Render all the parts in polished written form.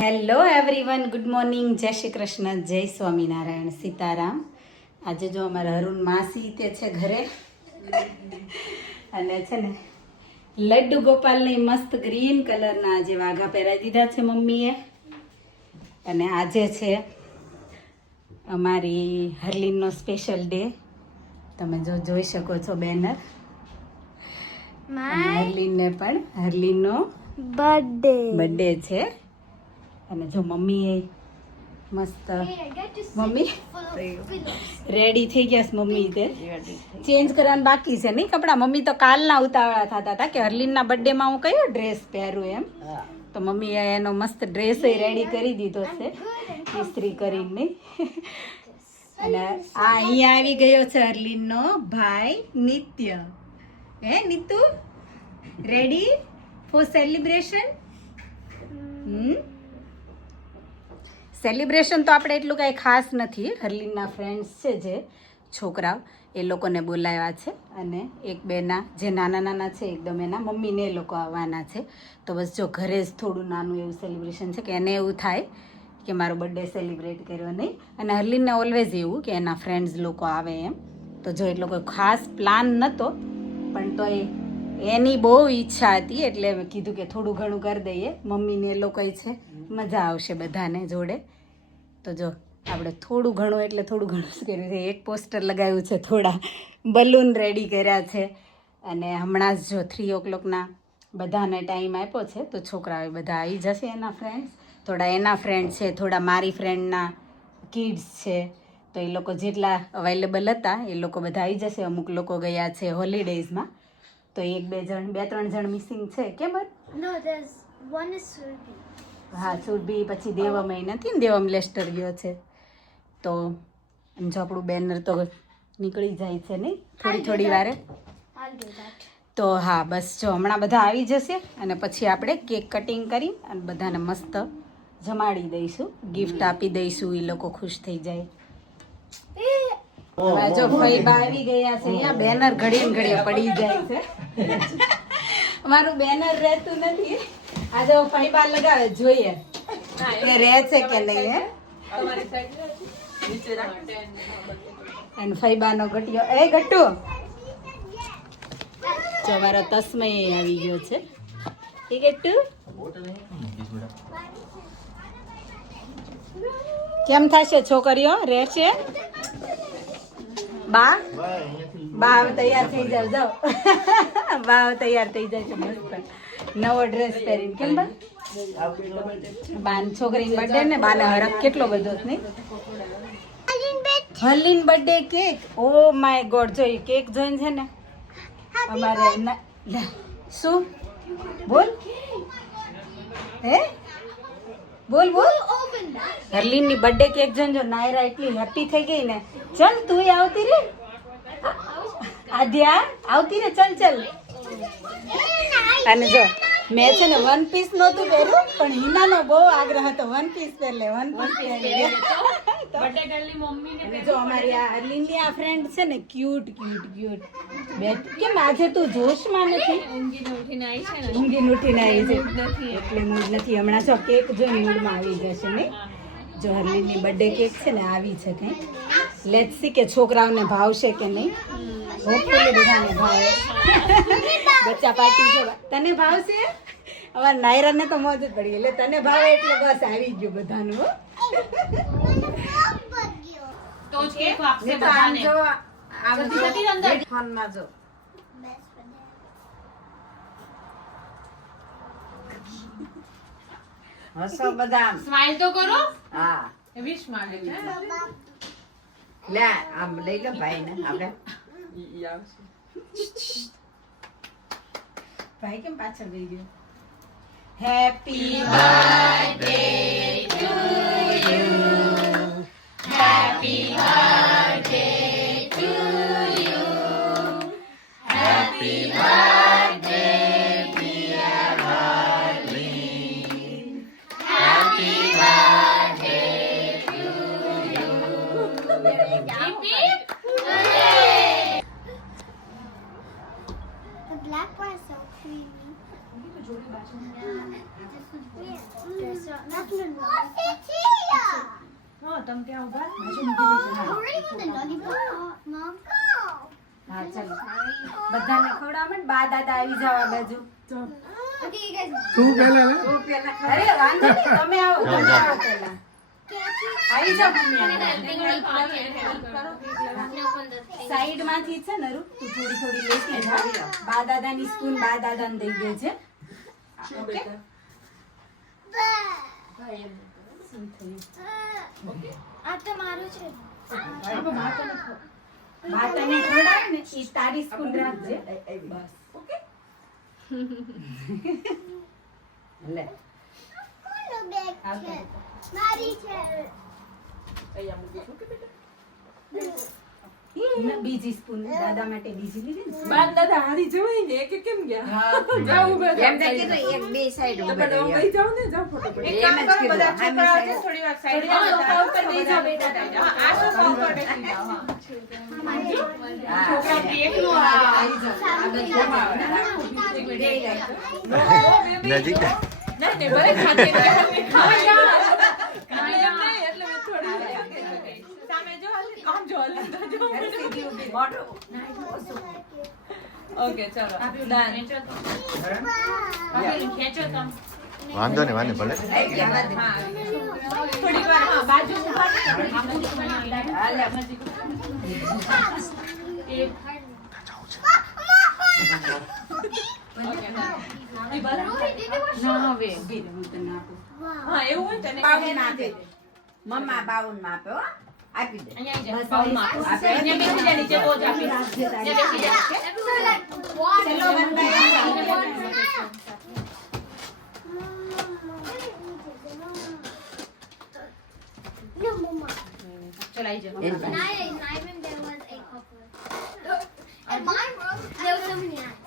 Hello everyone, good morning, જય શ્રી કૃષ્ણ, જય સ્વામિનારાયણ, સીતારામ. આજે જો અમારા અરુણ માસી તે છે ઘરે અને છે ને લડ્ડુ ગોપાલને મસ્ત ગ્રીન કલરના આજે વાઘા પહેરાવી દીધા છે મમ્મીએ. અને આજે છે અમારી હરલીનનો સ્પેશિયલ ડે. તમે જો જોઈ શકો છો બેનર. હરલીનને પણ હરલીનનો બર્થડે છે. અને જો મમ્મીએ મસ્ત મમ્મી રેડી થઈ ગયા છે. મમ્મી તે ચેન્જ કરવાનું બાકી છે નહીં કપડાં. મમ્મી તો કાલના ઉતાવળા થતા હતા કે હરલીનના બર્થડેમાં હું કયો ડ્રેસ પહેરું એમ. તો મમ્મીએ એનો મસ્ત ડ્રેસ રેડી કરી દીધો છે ઇસ્ત્રી કરીને. અને આ અહીંયા આવી ગયો છે હરલીનનો ભાઈ નિત્ય. હે Neetu, ready for celebration? Celebration તો આપણે એટલું કાંઈ ખાસ નથી. હરલીનના ફ્રેન્ડ્સ છે જે છોકરાઓ એ લોકોને બોલાવ્યા છે. અને એક બેના જે નાના નાના છે એકદમ એના મમ્મીને એ લોકો આવવાના છે. તો બસ જો ઘરે જ થોડું નાનું એવું સેલિબ્રેશન છે કે એને એવું થાય કે મારો બર્થડે સેલિબ્રેટ કર્યો નહીં. અને હરલીનને ઓલવેઝ એવું કે એના ફ્રેન્ડ્સ લોકો આવે એમ. તો જો એટલો કોઈ ખાસ પ્લાન નહોતો પણ તો એની બહુ ઈચ્છા હતી એટલે મેં કીધું કે થોડું ઘણું કરી દઈએ. મમ્મીને એ લોકો છે મજા આવશે બધાને જોડે. તો જો આપણે થોડું ઘણું એટલે થોડું ઘણું જ કર્યું છે. એક પોસ્ટર લગાવ્યું છે, થોડા બલૂન રેડી કર્યા છે. અને હમણાં જ જો 3 o'clockના બધાને ટાઈમ આપ્યો છે. તો છોકરાઓ બધા આવી જશે. એના ફ્રેન્ડ્સ થોડા એના ફ્રેન્ડ છે, થોડા મારી ફ્રેન્ડના કિડ્સ છે. તો એ લોકો જેટલા અવેલેબલ હતા એ લોકો બધા આવી જશે. અમુક લોકો ગયા છે હોલિડેઝમાં. તો 2-3 જણ મિસિંગ છે. કેમ? હા, સુરભી, પછી દેવમય નથી ને, દેવમ લેસ્ટર ગયો છે. તો જો આપણું બેનર તો નીકળી જાય છે નહીં થોડી વારે. તો હા, બસ જો હમણાં બધા આવી જશે અને પછી આપણે કેક કટિંગ કરી અને બધાને મસ્ત જમાડી દઈશું, ગિફ્ટ આપી દઈશું. એ લોકો ખુશ થઈ જાય. જો ફઈબા આવી ગયા છે. અહીંયા બેનર ઘડીએ ઘડીએ પડી જાય છે. અમારું બેનર રહેતું નથી. આજે ફઈબા લગાવે, જોઈએ કે રહે છે કે નહીં. અને ફઈબાનો ગટિયો, એ ગટ્ટુ જો અમારો તસ્મય આવી ગયો છે. એ ગટ્ટુ કેમ થશે છોકરીઓ? રહેશે? બા બા તૈયાર થઈ જાવ. જાઓ બા તૈયાર થઈ જાય છે મસ્ત નવો ડ્રેસ પહેરીને. કેમ બા? બાન છોકરીની બર્થડે ને બાને હરખ કેટલો બધો છે નહીં. Harleen birthday cake, oh my god. જો કેક જોઈને છે ને અમારે શું બોલ? હે બોલ બોલ. હરલીનની બર્થડે કેક જોઈને જો નાયરા એટલી હેપી થઈ ગઈ ને. ચલ તું આવતી રે આદ્યા, આવતી રે, ચલ ચલ. અને જો મેં છે ને 1 piece નહોતું પહેર્યું પણ હિનાનો બહુ આગ્રહ હતો 1 piece પહેર લે, 1 piece પહેરી લે. જો અમારી આ હરલીનની આ ફ્રેન્ડ છે ને ક્યુટ. કેમ આજે તું જોશમાં નથી? ઊંઘીને ઉઠીને આવી છે એટલે મૂડ નથી. હમણાં જો કેક જોઈને મૂડમાં આવી જશે નહીં. જો હરલીનની બર્થડે કેક છે ને આવી છે કંઈ. લેટ્સ સી કે છોકરાઓને ભાવશે કે નહીં. હોપફુલી બધાને ભાવે. બચ્ચા પાર્ટી છે. તને ભાવશે? અમારા નાયરાને તો મોજ જ પડી. એટલે તને ભાવે એટલે બસ આવી ગયું બધાનું. તો જ કેક આપશે બધાને. જો આ બધી અંદર ફોનમાં જો હસો બધા. સ્માઈલ તો કરો. હા, વિશ માંગે છે. લે આમ લઈ લો ભાઈ ને. આપણે ભાઈ કેમ પાછળ ગઈ ગયો? Happy birthday to you, happy birthday to you, happy birthday dear Harleen, happy birthday to you. The black one is so creamy. Yeah. હા તમે ક્યાં ઉભા બાજુ મૂકી દેજો. હા. Mom, go. હા ચાલો બધાને ખવડાવવા માંડ. બા દાદા આવી જાવ આ બાજુ. Okay, you guys. તું પહેલા લે. તું પેલા અરે વાંધો નહીં તમે આવો તમે આવો પેલા આવી જાવ સાઈડ માંથી છે ને રૂ તું થોડી થોડી લેતી જા. બા દાદાની સ્પૂન બા દાદાને દઈ દેજે. ઓકે શું થયું? આ તમારું છે. બા તને ખવડાવે ને ઈ તારી સ્પૂન રાખજે. બસ ઓકે લે કોનો બેગ આવતો છે? મારી છે. ઈ બીજી સ્પૂન દાદા માટે બીજી લીધી ને બાદ દાદા હારી જવાય ને કે કેમ ગયા જાવ ઉભા એમને કીધું એક બે સાઈડ તો ઉભા પણ રહી. વહી જાવ ને જાવ ફોટો એમ જ કીધું. આમી side. થોડી વાર સાઈડ સોફા ઉપર બેસી જાવ બેટા આ સોફા ઉપર બેસી જાવ હા હા. છોકરા એકલો આવી જાવ. આ બધા નજીક નહીં નહીં ભલે ખાતે ખાવા જાવ એટલે મેં થોડી સામે જો આમ જો ઓકે ચલો ડન ખેંચો તમે વાંધો નહીં ભલે હા થોડી વાર હા બાજુ ઉભા હા એવું હોય તને બાઉન માં આપે. મમ્મા બાઉન માં આપે હો. આપી દે. અહીંયા બાઉલમાં અહીંયા બેસી જા નીચે બોજ આપી અહીંયા બેસી જા ચલો વન બાય No, Mama. ચલાઈ જાઓ In my room, there was a couple. In my room, there was so many ants.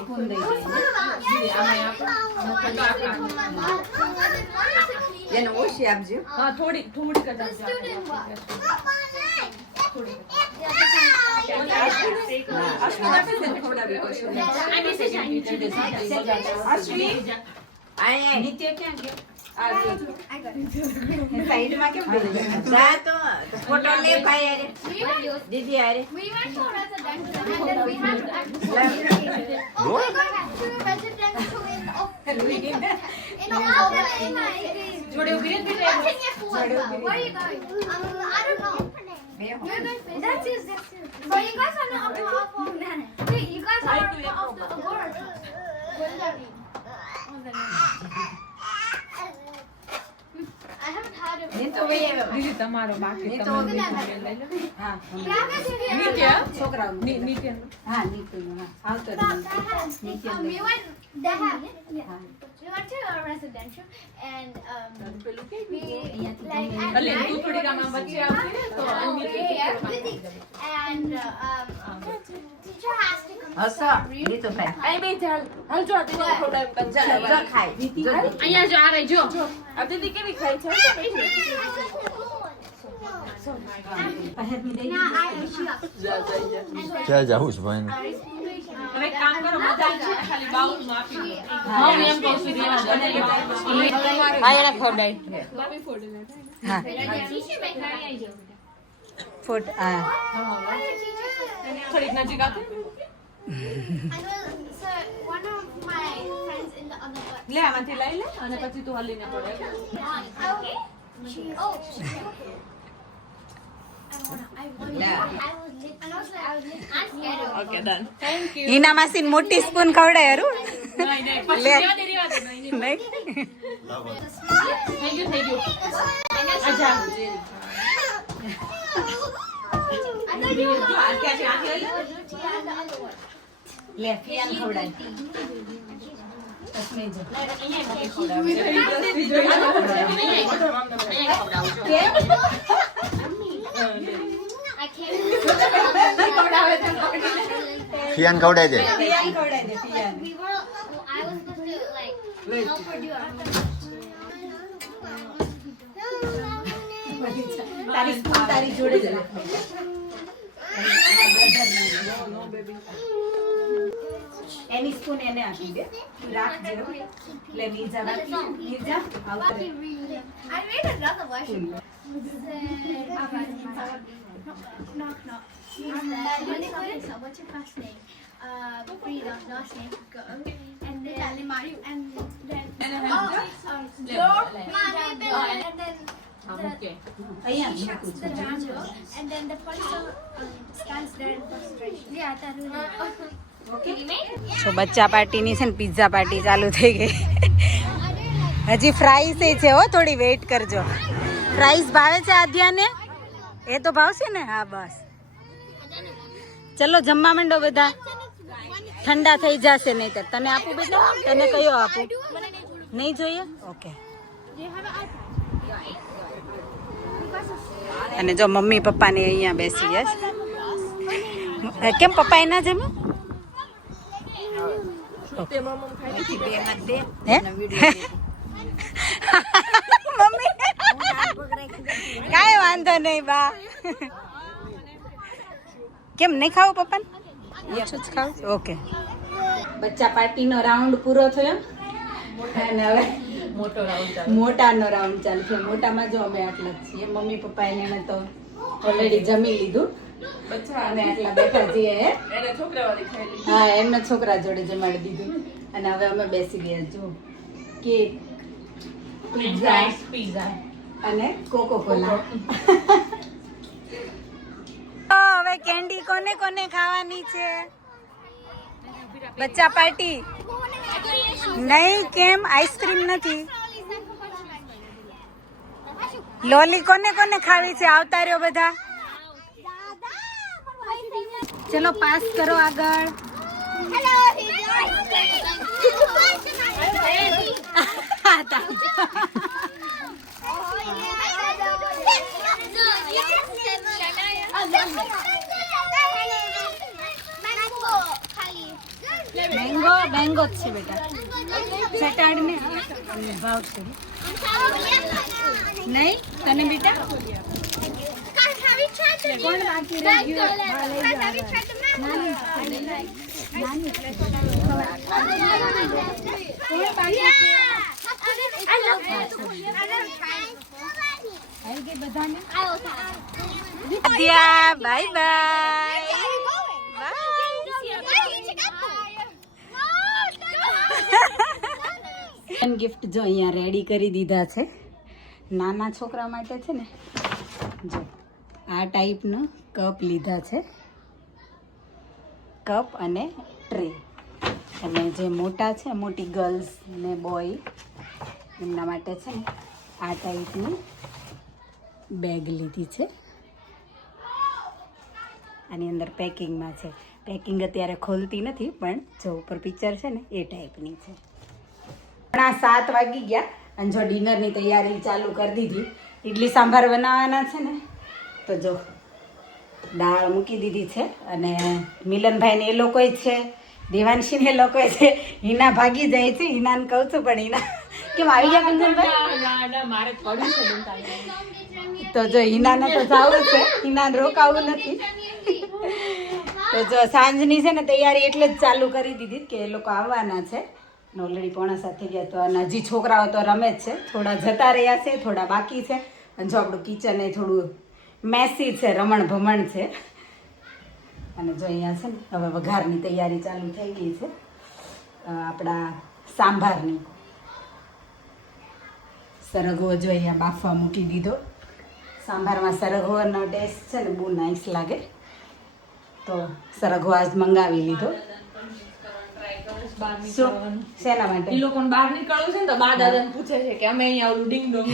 Spoon દઈ દે. એને ઓછી આપજો. હા થોડી થોડી The કદાચ student was. અહીંયા નીચે ક્યાં ગયો? સાઈડમાં કેમ બેસી? જા તો ફોટો લે ભાઈ હારે. દીદી હારે. We went to a residential and then we had to Go. Oh my God, to a residential in October in my જોડે ઊભી રહે Where are you going? I don't know. You're going to That's it. But you guys are not up to our phone. Wait, you guys are up to Agora. What does that mean? I haven't had it ની તો before. વહી આવ્યો. દીદી તમારો બાકી નહીં તો તમે okay. લઈ લો હા Grab it here. નીચે છોકરાઓ નીચે હા નીચેનું હા આવતો રહ્યો. We went. We went to a residential and પેલું કે we like at ભલે તું night થોડી કામ વચ્ચે આવશે ને તો નીચે and teacher has to come to હસો. some room. ની તો ભાઈ. અહીં બે ચાલ હાલ જો દીદી ખવડાવ જા, જા ખાય. જો. અહીંયા જો આ રહી જો આ દીદી કેવી ખાય છે પહેરવી દઈ Now I am she up. ક્યાં જાવું છે ભાઈ હવે એક કામ કરો બધા છે ખાલી બાઉલમાં આપી દો હા હું એમ કહું છું દેવા દો હા એને ખવડાવી હા Teacher make her ફોટ આ થોડીક નજીક આપે So one of my friends in the other bus. લે આમાંથી લઈ લે અને પછી તું હલીને પડે Okay. Oh. I was scared of okay done thank you Hina માસી મોટી સ્પૂન ખવડાય હરું નહીં નહીં પછી લે. દેવા દે નહીં નહીં થેન્ક યુ અચ્છા I thought you were જો આ ક્યાં છે આ લઈ લે લે ફિયાન ખવડાય તસ્મે જો કેમ I can't. ફિયાન ખવડાય છે ફિયાન ખવડાય દે ફિયાન We were. I was supposed to like help her do it. તારી સ્પૂન તારી જોડે જ રાખ એની સ્પૂન એને આપી દે. તું રાખજે હો. લે નીરજા બાકી. નીરજા આવતો રહે. I made another version. Knock, knock. What's your first name? Frida. Last name Go. And then door. And then અહીંયા she shuts the door. And then the police stands there in frustration. Yeah, that was તો બચ્ચા પાર્ટીની છે ને pizza party ચાલુ થઈ ગઈ. હજી ફ્રાઈસ છે હો, થોડી વેઇટ કરજો. ફ્રાઈસ ભાવે છે આધ્યાને? એ તો ભાવશે ને? હા બસ ચલો જમવા માંડો બધા, ઠંડા થઈ જશે નહીં તો. તને આપું બેટા? તને કયો આપું? નહીં જોઈએ? ઓકે. અને જો મમ્મી પપ્પાને અહીંયા બેસી ગયા. કેમ પપ્પા એના જમે? મમ્મી કાંઈ વાંધો નહીં બા. કેમ નહીં ખાવું પપ્પાને? ઓછું જ ખાવું? ઓકે. બચ્ચા પાર્ટીનો રાઉન્ડ પૂરો થયો અને હવે મોટાનો રાઉન્ડ ચાલુ થયો. મોટામાં જો અમે આટલા જ છીએ. મમ્મી પપ્પા એને તો ઓલરેડી જમી લીધું અને આટલા બેઠા છીએ. હા, એમના છોકરા જોડે જમાડી દીધું અને હવે અમે બેસી ગયા. જો કેક, પિઝા અને કોકો કોલા. હવે કેન્ડી કોને કોને ખાવાની છે? બચ્ચા પાર્ટી નહીં. કેમ આઈસ્ક્રીમ નથી? લોલી કોને કોને ખાવી છે? આવતા રહ્યો બધા. ચલો પાસ કરો આગળ. મેંગો મેંગો જ છે બેટા. ચટાડ ને ભાવ છે નહીં તને બેટા? કોણ બાકી રહી ગયું? Bye bye. ગિફ્ટ જો અહીંયા રેડી કરી દીધા છે નાના છોકરા માટે છે ને. જો આ ટાઈપનો કપ લીધા છે, કપ અને ટ્રે. અને જે મોટા છે, મોટી ગર્લ્સ ને બોય, એમના માટે છે ને આ ટાઈપની બેગ લીધી છે. આની અંદર પેકિંગમાં છે. પેકિંગ અત્યારે ખોલતી નથી, પણ જો ઉપર પિક્ચર છે ને એ ટાઈપની છે. 7 વાગી ગયા અને જો ડિનરની તૈયારી ચાલુ કરી દીધી. ઇડલી સાંભાર બનાવવાના છે ને, તો જો દાળ મૂકી દીધી છે. અને મિલનભાઈને એ લોકોય છે, દેવાંશીને એ લોકોય છે. હિના ભાગી જાય છે. હિનાને કહું છું પણ હિના કેમ આવી ગયા મિલનભાઈ? તો જો હિનાને તો જવું છે, હિનાને રોકાવું નથી. તો જો સાંજની છે ને તૈયારી એટલે જ ચાલુ કરી દીધી કે એ લોકો આવવાના છે. ઓલરેડી 6:45 થઈ ગયા. તો અને હજી છોકરાઓ તો રમે જ છે. થોડા જતા રહ્યા છે, થોડા બાકી છે. અને જો આપણું કિચન એ થોડું મેસી છે, રમણ ભમણ છે. અને જો અહીંયા છે ને હવે વઘારની તૈયારી ચાલુ થઈ ગઈ છે આપણા સાંભારની. સરગવો જો અહીંયા બાફવા મૂકી દીધો. સાંભારમાં સરગવાનો ટેસ્ટ છે ને બહુ નાઇસ લાગે. તો સરગવો આજ મંગાવી લીધો. શેના માટે? ઈ લોકોને બહાર નીકળવું છે ને તો બા દાદાને પૂછે છે કે અમે અહીંયા ઓલું ડિંગ ડોંગ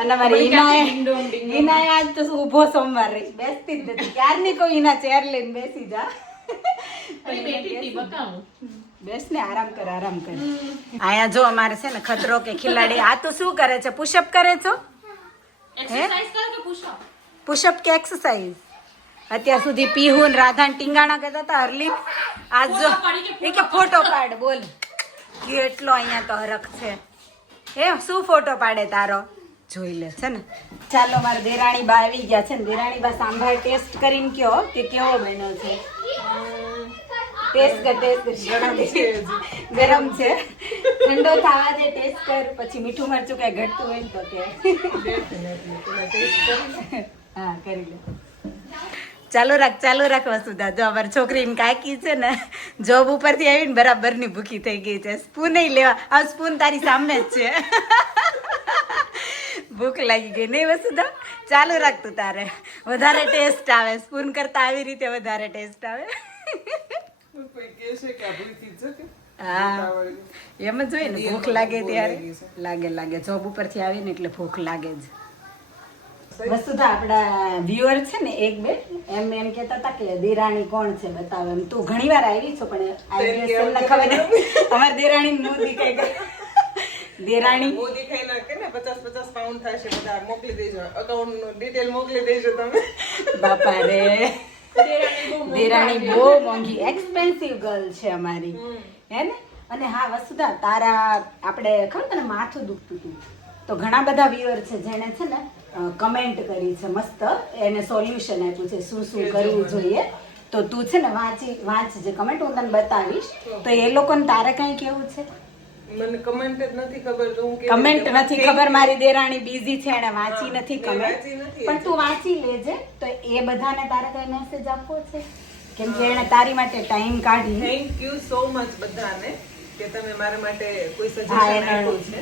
અને મારી હિનાએ આજ તો ઊભો સોમવાર રહી, બેસતી જ નથી. ક્યારની કોઈ હિના ચેર લઈને બેસી જા. બેસ ને, આરામ કર, આરામ કર. અહીંયા જો અમારે છે ને ખતરો કે ખિલાડી. આ તો શું કરે છે? પુશઅપ કરે છો? પુશઅપ કે એક્સરસાઇઝ? અત્યાર સુધી પીહુ ને રાધા ટીંગાણા કરતા હતા. હરલીન આજ જો એ કે ફોટો પાડ. બોલ કેટલો અહીંયા તો હરખ છે. હે શું ફોટો પાડે તારો? જોઈ લે છે ને. ચાલો મારા દેરાણી બા આવી ગયા છે ને. દેરાણી બા સાંભાર ટેસ્ટ કરીને કયો કે કેવો બન્યો છે. ટેસ્ટ કર ગરમ છે ઠંડો થવા દે ટેસ્ટ કર પછી મીઠું મરચું કઈ ઘટતું હોય ને તો કે હા કરી લે ચાલુ રાખ વસુધા જો અમારી છોકરીને કાકી છે ને જોબ ઉપરથી આવીને બરાબરની ભૂખી થઈ ગઈ છે સ્પૂન નહીં લેવા આ સ્પૂન તારી સામે જ છે ભૂખ લાગી ગઈ નહીં વસુધા ચાલુ રાખ તું તારે વધારે ટેસ્ટ આવે સ્પૂન કરતા આવી રીતે વધારે ટેસ્ટ આવે હા એમ જ હોય ને ભૂખ લાગે ત્યારે લાગે જોબ ઉપરથી આવીને એટલે ભૂખ લાગે જ વસ્તુતા આપણા વ્યુઅર છે ને એક બે એમ કહેતા હતા કે દેરાણી કોણ છે બતાવો એમ તું ઘણી વાર આવી છો પણ તમને ખબર અમારી દેરાણી મોદી કઈ દેરાણી મોદી ખાઈ નાખે ને 50 પાઉન્ડ થશે બધા મોકલી દેજો અકાઉન્ટ નું ડિટેલ મોકલી દેજો તમે બાપા રે દેરાણી બહુ મોંઘી એક્સપેન્સિવ ગર્લ છે અમારી હે ને અને હા વસુધા તારા આપણે ખબર તને માથું દુખતું હતું તો ઘણા બધા વ્યુઅર છે જેને છે ને કમેન્ટ કરી છે મસ્ત એને સોલ્યુશન આપ્યું છે શું શું કરવું જોઈએ તો તું છે ને વાંચજે કમેન્ટ હું તને બતાવીશ તો એ લોકોને તારે કઈ કેવું છે મને કમેન્ટ જ નથી ખબર તો હું કમેન્ટ નથી ખબર મારી દેરાણી બીઝી છે એને વાંચી નથી કમેન્ટ પણ તું વાંચી લેજે તો એ બધાને તારે કઈ મેસેજ આપવો છે કેમ કે એને તારી માટે ટાઈમ કાઢી થેન્ક યુ સો મચ બધાને કે તમે મારા માટે કોઈ સજેશન આપ્યું છે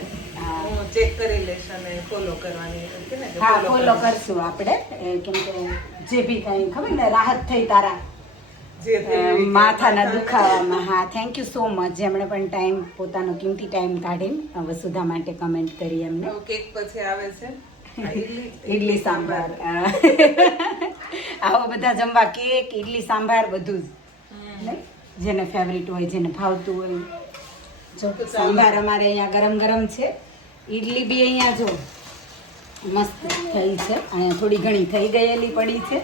હું ચેક કરી લઈશ અને ફોલો કરવાની છે ને હા ફોલો કરશું આપણે કેમ કે જે બી કઈ ખબર ને રાહત થઈ તારા માથાના દુખાવામાં હા થેન્ક યુ સો મચ જેમણે પણ ટાઈમ પોતાનો કિંમતી ટાઈમ કાઢીને વસુધા માટે કમેન્ટ કરી એમને કેક પછી આવે છે ઈડલી સાંભાર આવો બધા જમવા કેક ઈડલી સાંભાર બધું જ જેને ફેવરિટ હોય જેને ભાવતું હોય જો સાંભાર અમારે અહીંયા ગરમ ગરમ છે ઈડલી બી અહીંયા જો મસ્ત થઈ છે અહીંયા થોડી ઘણી થઈ ગયેલી પડી છે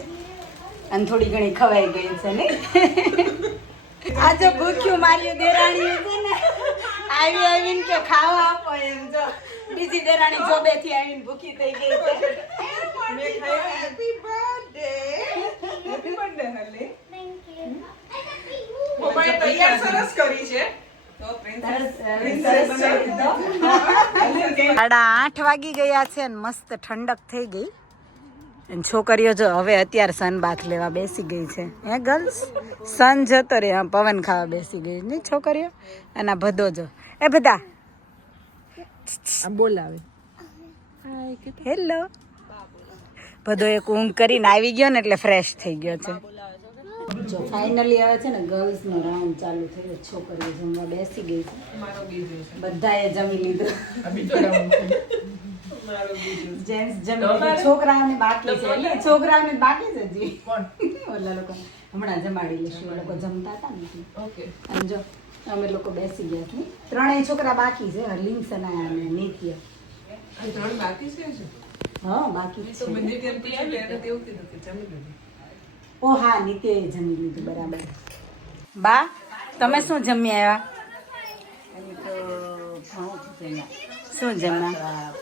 અને થોડી ઘણી ખવાઈ ગઈ છે ને આ જો ભૂખ્યું માર્યું દેરાણી છે ને આવીને કે ખાવા આપો એમ જો બીજી દેરાણી જોબેથી આવીને ભૂખી થઈ ગઈ છે હેપી બર્થડે હલે મોબાઈલ તૈયાર સરસ કરી છે 8:30 વાગી ગયા છે ને મસ્ત ઠંડક થઈ ગઈ અને છોકરીઓ જો હવે અત્યારે સન બાથ લેવા બેસી ગઈ છે હે ગર્લ્સ સન જતો રે પવન ખાવા બેસી ગઈ નહીં છોકરીઓ અને ભદો જો એ બધા બોલાવે હેલો બધો એક ઊંઘ કરીને આવી ગયો ને એટલે ફ્રેશ થઈ ગયો છે જો ફાઇનલી આવે છે ને ગર્લ્સ નો રાઉન્ડ ચાલુ થયો છોકરીઓ જમવા બેસી ગઈ છે બધાએ જમી લીધું જેન્ટ્સ જમી લીધું છોકરાઓને બાકી છે એટલે છોકરાઓને બાકી છે જી ઓલા લોકો હમણાં જમાડી લેશું એ લોકો જમતા હતા ને ઓકે અને જો અમે લોકો બેસી ગયા છીએ ત્રણેય છોકરા બાકી છે હર્લિંગ સના અને નિત્ય ત્રણ બાકી છે હા બાકી તો છે મને તેમ પૂછ્યું ત્યારે તેવું કીધું કે જમી લીધું ઓ હા નિત્યએ જમી લીધું બરાબર બા તમે શું જમી આવ્યા શું જમ્યા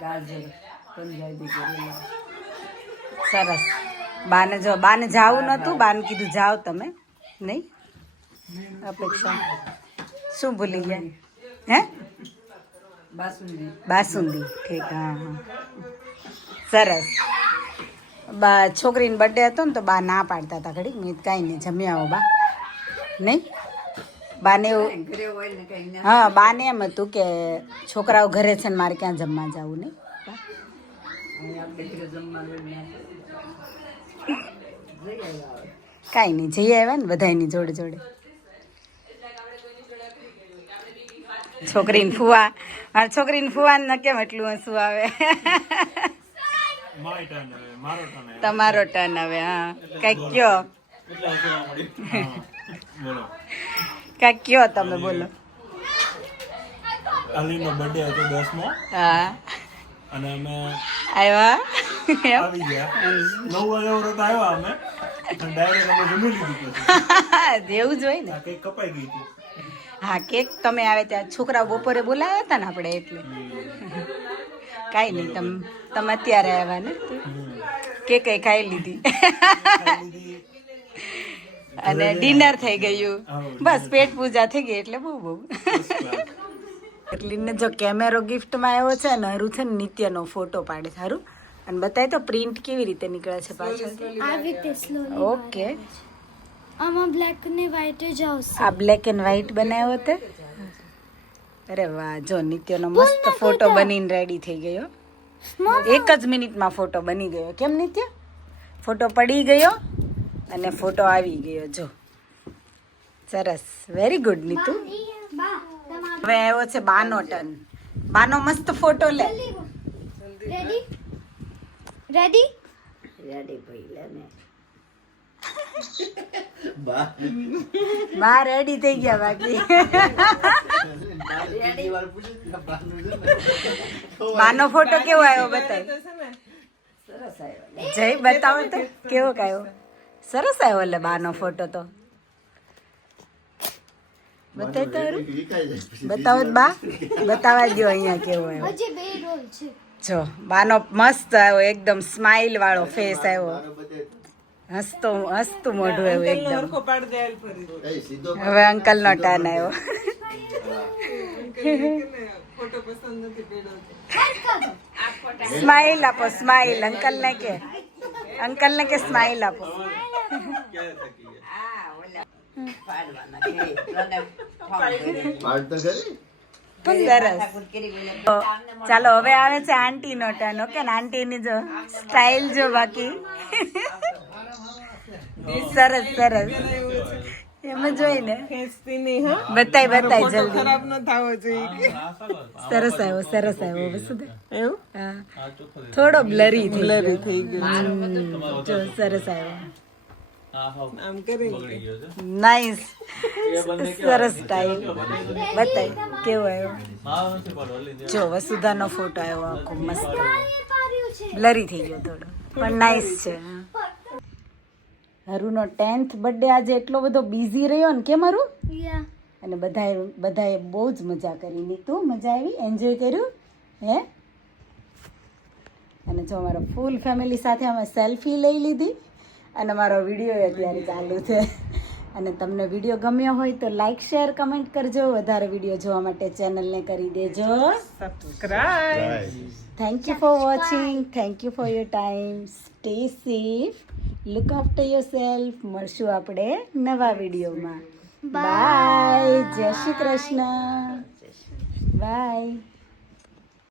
ગાજર પંજાબી કરેલા સરસ બાને જાવું નતું બાને કીધું જાઓ તમે નહીં અપેક્ષા શું ભૂલી ગયા હે બાસુંદી ઠીક હા સરસ બા છોકરીનો બર્થડે હતો ને તો બા ના પાડતા હતા ઘડીક મેં કાંઈ નહીં જમી આવો બા નહીં બાને એવું હા બાને એમ હતું કે છોકરાઓ ઘરે છે ને મારે ક્યાં જમવા જવું નહીં કાંઈ નહીં જઈ આવ્યા ને બધાની જોડે જોડે છોકરીને ફુવા મારી છોકરીને ફુવાને કેમ એટલું હસવું આવે તમારો ટર્ન હવે હા કઈક કયો કઈક કયો તમે બોલો અલીનો બર્થડે હતો 10મો હા અને અમે આવ્યા આવી ગયા 9 વાગ્યા વરત આવ્યા અમે અને ડાયરેક્ટ અમે જમી લીધું પછી જેવું જ હોય ને આ કંઈક કપાઈ ગઈ હતી હા કેક તમે આવે ત્યાં છોકરાઓ બપોરે બોલાવ્યા હતા ને આપણે એટલે કાંઈ નહીં તમે અત્યારે આવ્યા ને કેક ખાઈ લીધી અને ડિનર થઈ ગયું. બસ પેટ પૂજા થઈ ગઈ એટલે બહુ બહુ. એટલીને જો કેમેરો ગિફ્ટમાં આવ્યો છે ને હરું છે ને નિત્યનો ફોટો પાડે છે હારું અને બતાય તો પ્રિન્ટ કેવી રીતે નીકળે છે પાછળ. આવી રીતે slowly ઓકે આમાં બ્લેક ને વ્હાઈટ જ આવશે. આ બ્લેક એન્ડ વ્હાઈટ બનાવ્યો તે. અરે વાહ જો નિત્યનો મસ્ત ફોટો બનીને રેડી થઈ ગયો. એક જ મિનિટમાં ફોટો બની ગયો. કેમ નિત્ય? ફોટો પડી ગયો અને ફોટો આવી ગયો જો. સરસ વેરી ગુડ નીતુ. બા તમાર હવે આવ્યો છે બાનો ટર્ન. બાનો મસ્ત ફોટો લે. રેડી રેડી રેડી પહેલા ને બા રેડી થઈ ગયા બાકી. બાનો ફોટો કેવો આવ્યો બતાય. સરસ આવ્યો જય બતાવો તો કેવો આવ્યો. સરસ આવ્યો એટલે બાનો ફોટો તો બતાય તો હારું. બતાવો તો બા બતાવા દો અહીંયા કેવો આવ્યો. હજી બે રોલ છે. જો બાનો મસ્ત આવ્યો એકદમ સ્માઈલ વાળો ફેસ આવ્યો. હસતું હસતું મોઢું આવ્યું એકદમ. હરખો પાડ દે હાલ ફરી. હવે અંકલ નો ટર્ન આવ્યો. ફોટો પસંદ નથી પેડો. સ્માઈલ આપો સ્માઈલ અંકલ ને કે. અંકલ ને કે સ્માઈલ આપો. પાડવાના કે રને સરસ. તો ચાલો હવે આવે છે આંટી નો ટર્ન. ઓકે ને આંટી ની જો સ્ટાઇલ જો બાકી સરસ સરસ એમ જોઈને ખેંચતી નહીં હા. બતાય બતાય ફોટો જલ્દી. ખરાબ ન થાવો જોઈએ. સરસ આવ્યો વસુધા. એવું હા થોડો બ્લરી બ્લરી થઈ ગયું. જો સરસ આવ્યો. આમ કરી નાઈસ સરસ સ્ટાઇલ. બતાય કેવો આવ્યો. જો વસુધાનો ફોટો આવ્યો આખો મસ્ત. બ્લરી થઈ ગયો થોડો પણ નાઈસ છે. હરુનો 10th બર્થડે આજે એટલો બધો બિઝી રહ્યો ને કેમ હરુ. યા અને બધાએ બહુ જ મજા કરી. નીતુ મજા આવી? એન્જોય કર્યું હે? અને જો અમારો ફૂલ ફેમિલી સાથે અમે સેલ્ફી લઈ લીધી અને મારો વિડીયો અત્યારે ચાલુ છે. અને તમને વિડીયો ગમ્યો હોય તો લાઈક શેર કમેન્ટ કરજો. વધારે વિડીયો જોવા માટે ચેનલને કરી દેજો subscribe. Thank you for watching. Thank you for your time. Stay safe. Look after your self. મળશું આપણે નવા વિડીયોમાં. બાય. જય શ્રી કૃષ્ણ. બાય.